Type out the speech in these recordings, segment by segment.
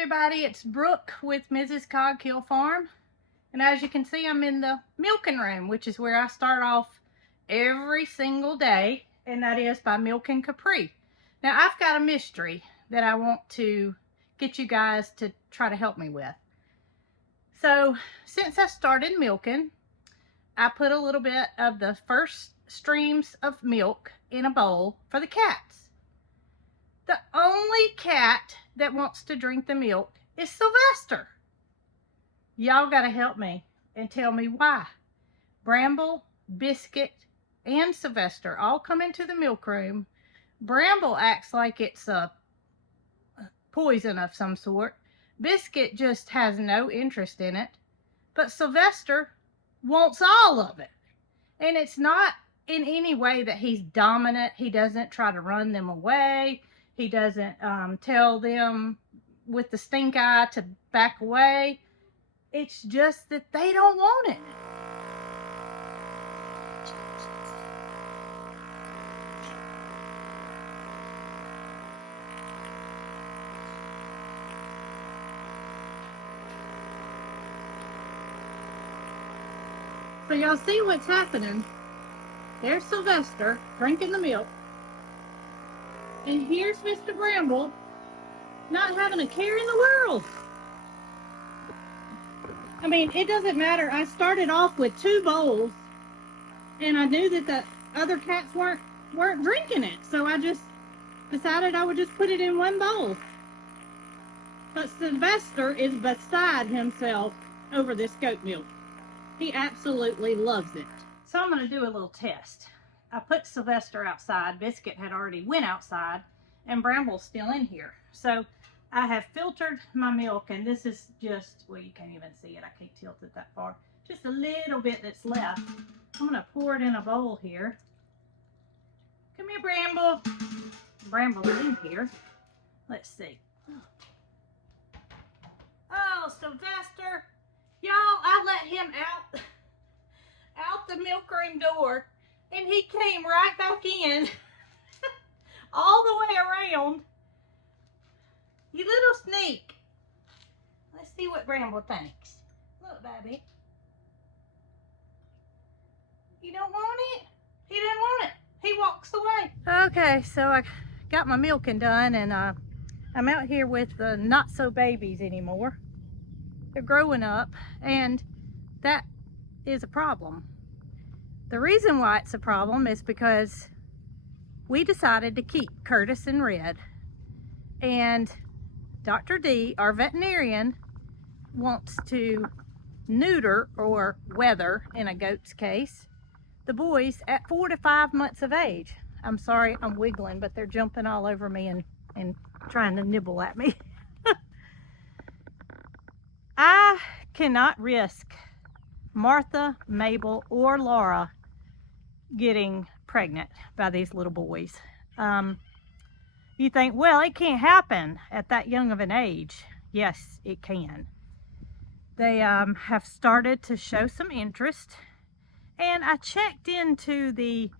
everybody, it's Brooke with Mrs. Cog Hill Farm, and as you can see, I'm in the milking room, which is where I start off every single day, and that is by milking Capri. Now I've got a mystery that I want to get you guys to try to help me with. So since I started milking, I put a little bit of the first streams of milk in a bowl for the cats. The only cat that wants to drink the milk is Sylvester. Y'all gotta help me and tell me why. Bramble, Biscuit, and Sylvester all come into the milk room. Bramble acts like it's a poison of some sort. Biscuit just has no interest in it. But Sylvester wants all of it. And it's not in any way that he's dominant. He doesn't try to run them away. He doesn't tell them with the stink eye to back away. It's just that they don't want it. So y'all see what's happening. There's Sylvester drinking the milk. And here's Mr. Bramble not having a care in the world. I mean, it doesn't matter. I started off with 2 bowls, and I knew that the other cats weren't drinking it. So I just decided I would just put it in 1 bowl. But Sylvester is beside himself over this goat milk. He absolutely loves it. So I'm going to do a little test. I put Sylvester outside. Biscuit had already went outside, and Bramble's still in here. So I have filtered my milk, and this is just, well, you can't even see it. I can't tilt it that far. Just a little bit that's left. I'm going to pour it in a bowl here. Come here, Bramble. Bramble's in here. Let's see. Oh, Sylvester. Y'all, I let him out the milk room door. And he came right back in, all the way around. You little sneak. Let's see what Bramble thinks. Look, baby. You don't want it? He didn't want it. He walks away. Okay, so I got my milking done, and I'm out here with the not so babies anymore. They're growing up, and that is a problem. The reason why it's a problem is because we decided to keep Curtis and Red, and Dr. D, our veterinarian, wants to neuter or wether, in a goat's case, the boys at 4 to 5 months of age. I'm sorry, I'm wiggling, but they're jumping all over me and trying to nibble at me. I cannot risk Martha, Mabel, or Laura getting pregnant by these little boys. You think, well, it can't happen at that young of an age. Yes, it can. They have started to show some interest, and I checked into the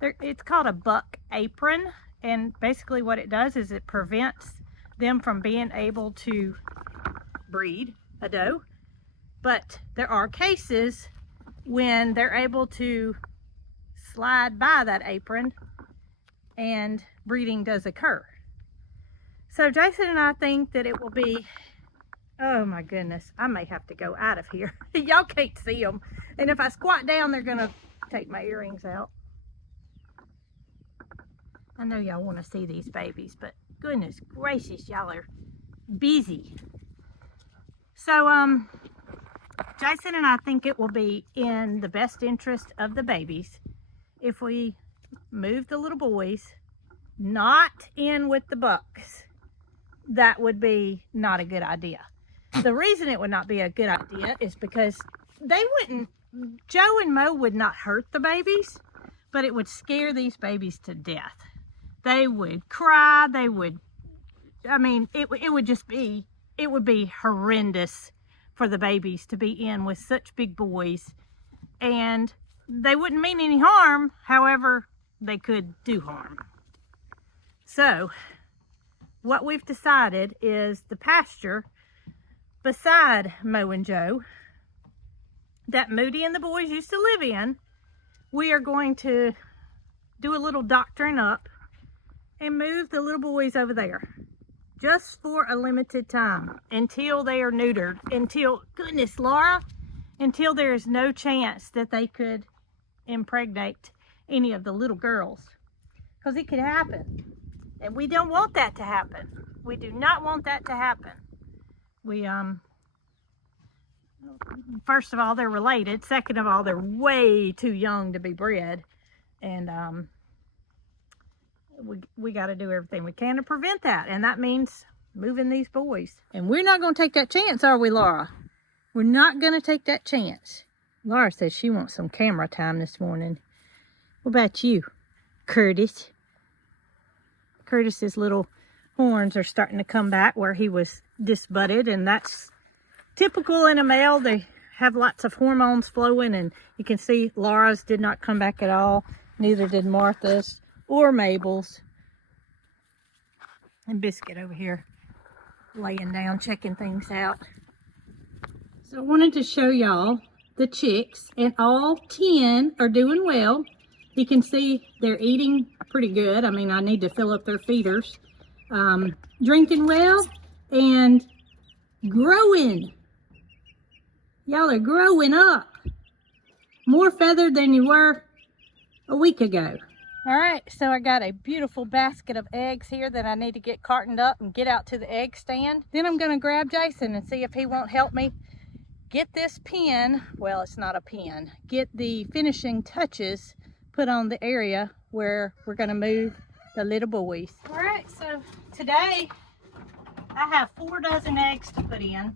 it's called a buck apron, and basically what it does is it prevents them from being able to breed a doe. But there are cases when they're able to slide by that apron and breeding does occur. So Jason and I think that it will be, oh my goodness, I may have to go out of here. Y'all can't see them. And if I squat down, they're gonna take my earrings out. I know y'all wanna see these babies, but goodness gracious, y'all are busy. So, Jason and I think it will be in the best interest of the babies if we move the little boys not in with the bucks. That would be not a good idea. The reason it would not be a good idea is because Joe and Mo would not hurt the babies, but it would scare these babies to death. They would cry, it would be horrendous for the babies to be in with such big boys, and they wouldn't mean any harm. However, they could do harm. So what we've decided is the pasture beside Mo and Joe that Moody and the boys used to live in, we are going to do a little doctoring up and move the little boys over there just for a limited time until they are neutered, until, goodness, Laura, until there is no chance that they could impregnate any of the little girls, because it could happen, and we don't want that to happen. We do not want that to happen. We first of all, they're related. Second of all, they're way too young to be bred, and we got to do everything we can to prevent that, and that means moving these boys. And we're not going to take that chance, are we, Laura? We're not going to take that chance. Laura says she wants some camera time this morning. What about you, Curtis? Curtis's little horns are starting to come back where he was disbudded, and that's typical in a male. They have lots of hormones flowing, and you can see Laura's did not come back at all. Neither did Martha's or Mabel's. And Biscuit over here laying down, checking things out. So I wanted to show y'all the chicks, and all 10 are doing well. You can see they're eating pretty good. I mean, I need to fill up their feeders. Drinking well and growing. Y'all are growing up. More feathered than you were a week ago. All right, so I got a beautiful basket of eggs here that I need to get cartoned up and get out to the egg stand. Then I'm gonna grab Jason and see if he won't help me get this pin, well, it's not a pin, get the finishing touches put on the area where we're gonna move the little boys. All right, so today I have 4 dozen eggs to put in,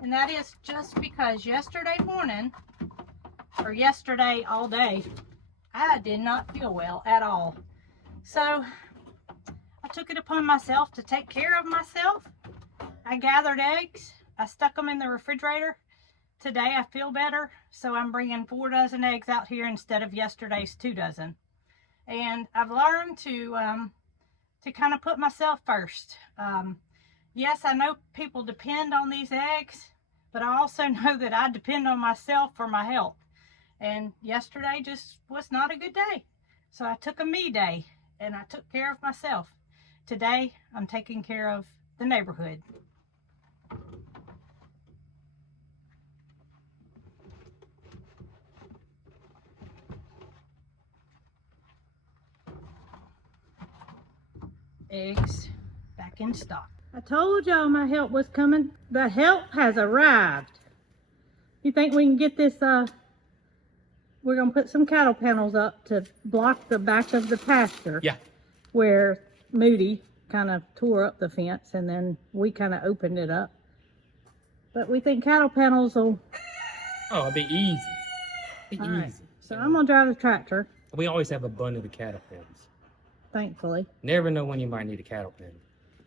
and that is just because yesterday morning, or yesterday all day, I did not feel well at all. So I took it upon myself to take care of myself. I gathered eggs, I stuck them in the refrigerator. Today I feel better, so I'm bringing 4 dozen eggs out here instead of yesterday's 2 dozen. And I've learned to kind of put myself first. Yes, I know people depend on these eggs, but I also know that I depend on myself for my health. And yesterday just was not a good day. So I took a me day and I took care of myself. Today I'm taking care of the neighborhood. Eggs back in stock. I told y'all my help was coming. The help has arrived. You think we can get this, we're gonna put some cattle panels up to block the back of the pasture. Yeah. Where Moody kind of tore up the fence and then we kind of opened it up. But we think cattle panels will... Oh, it'll be easy. It'll be easy. Right. So I'm gonna drive the tractor. We always have abundance of cattle panels. Thankfully. Never know when you might need a cattle panel.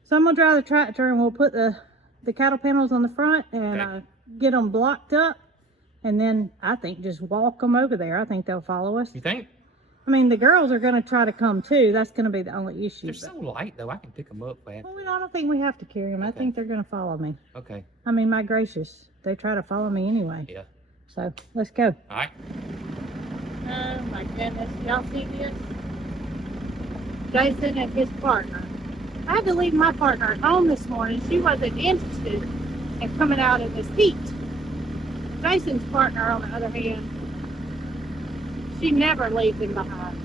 So I'm gonna drive the tractor and we'll put the cattle panels on the front and get them blocked up, and then I think just walk them over there. I think they'll follow us. You think? I mean, the girls are gonna try to come too. That's gonna be the only issue. They're so light though. I can pick them up fast. Well, I don't think we have to carry them. Okay. I think they're gonna follow me. Okay. I mean, my gracious, they try to follow me anyway. Yeah. So let's go. All right. Oh my goodness, y'all see this? Jason and his partner. I had to leave my partner at home this morning. She wasn't interested in coming out in this heat. Jason's partner, on the other hand, she never leaves him behind.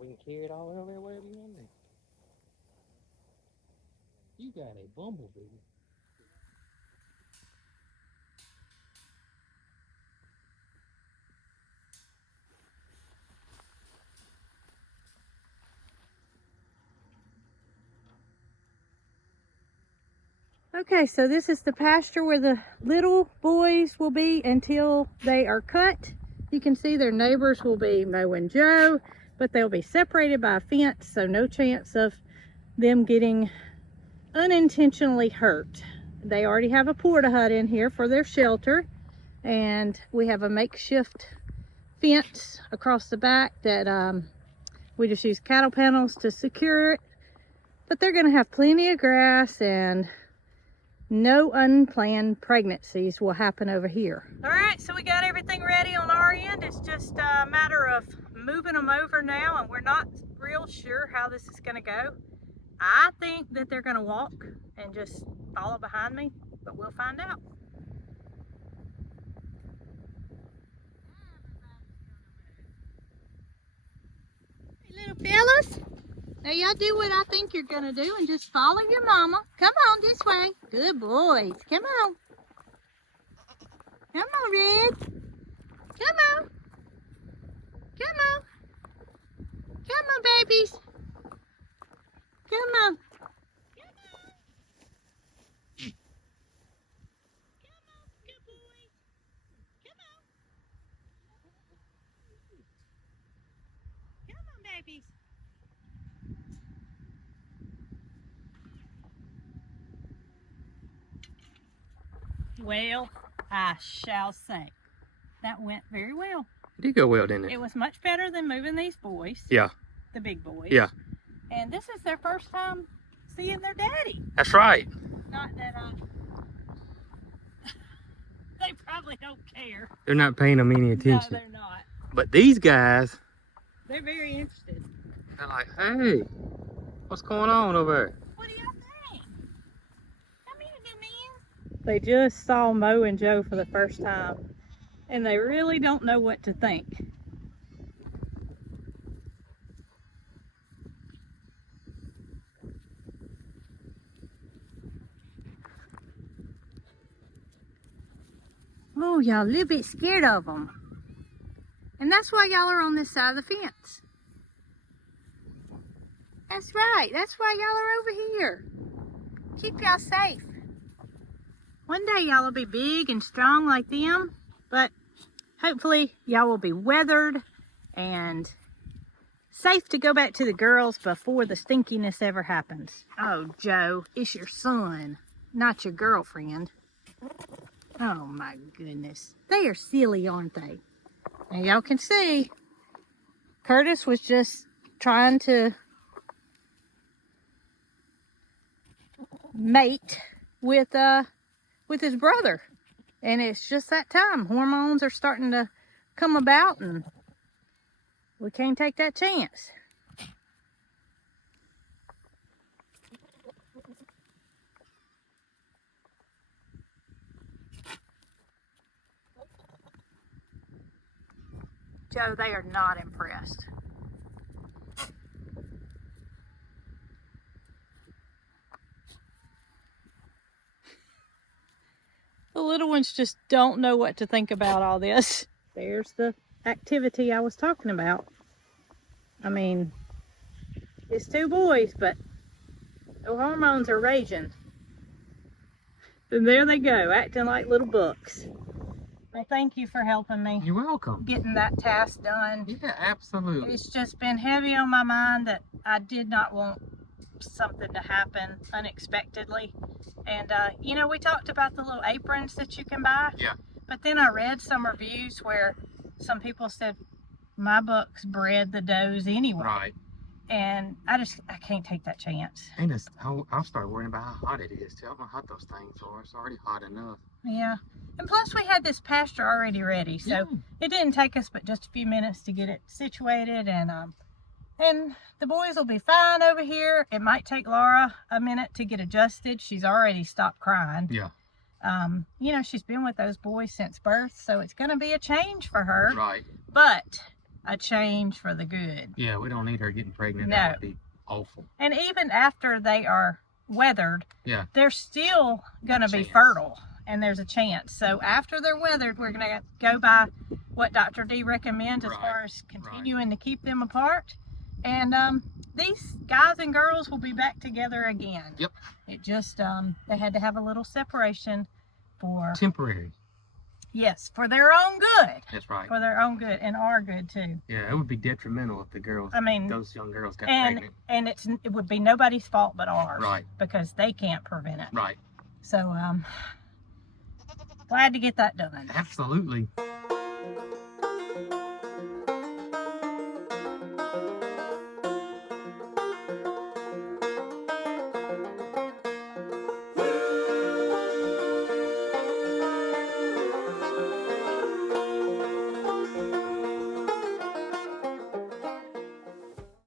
We can carry it all over there wherever you want it. You got a bumblebee. Okay, so this is the pasture where the little boys will be until they are cut. You can see their neighbors will be Mo and Joe, but they'll be separated by a fence, so no chance of them getting unintentionally hurt. They already have a porta hut in here for their shelter, and we have a makeshift fence across the back that we just use cattle panels to secure it. But they're going to have plenty of grass, and no unplanned pregnancies will happen over here. All right, so we got everything ready on our end. It's just a matter of moving them over now, and we're not real sure how this is going to go. I think that they're going to walk and just follow behind me, but we'll find out. Hey, little fellas. Now y'all do what I think you're gonna do and just follow your mama. Come on this way. Good boys. Come on. Come on, Red. Come on. Come on. Come on, babies. Come on. Come on. Come on, good boys. Come on. Come on, babies. Well, I shall say, that went very well. It did go well, didn't it? It was much better than moving these boys. Yeah. The big boys. Yeah. And this is their first time seeing their daddy. That's right. Not that they probably don't care. They're not paying them any attention. No, they're not. But these guys, they're very interested. They're like, hey, what's going on over there? What do y'all think? Come here, good man. They just saw Mo and Joe for the first time, and they really don't know what to think. Oh, y'all a little bit scared of them. And that's why y'all are on this side of the fence. That's right. That's why y'all are over here. Keep y'all safe. One day y'all will be big and strong like them, but hopefully y'all will be weathered and safe to go back to the girls before the stinkiness ever happens. Oh, Joe, it's your son, not your girlfriend. Oh my goodness. They are silly, aren't they? And y'all can see, Curtis was just trying to mate with his brother. And it's just that time. Hormones are starting to come about, and we can't take that chance. Joe, they are not impressed. The little ones just don't know what to think about all this. There's the activity I was talking about. I mean, it's two boys, but the hormones are raging. And there they go, acting like little bucks. Well, thank you for helping me. You're welcome. Getting that task done. Yeah, absolutely. It's just been heavy on my mind that I did not want something to happen unexpectedly. And you know, we talked about the little aprons that you can buy. Yeah. But then I read some reviews where some people said my bucks bred the does anyway. Right. And I can't take that chance. And I'll start worrying about how hot it is too. I don't know how hot those things are. It's already hot enough. Yeah. And plus we had this pasture already ready, so it didn't take us but just a few minutes to get it situated, and the boys will be fine over here. It might take Laura a minute to get adjusted. She's already stopped crying. Yeah. You know, she's been with those boys since birth, so it's going to be a change for her. Right. But a change for the good. Yeah, we don't need her getting pregnant. No. That would be awful. And even after they are weathered, yeah, they're still going to be fertile, and there's a chance. So after they're weathered, we're going to go by what Dr. D recommends as far as continuing to keep them apart. And these guys and girls will be back together again. Yep. It just, they had to have a little separation for... temporary. Yes, for their own good. That's right. For their own good and our good too. Yeah, it would be detrimental if the girls, those young girls got pregnant. And it would be nobody's fault but ours. Right. Because they can't prevent it. Right. So, glad to get that done. Absolutely.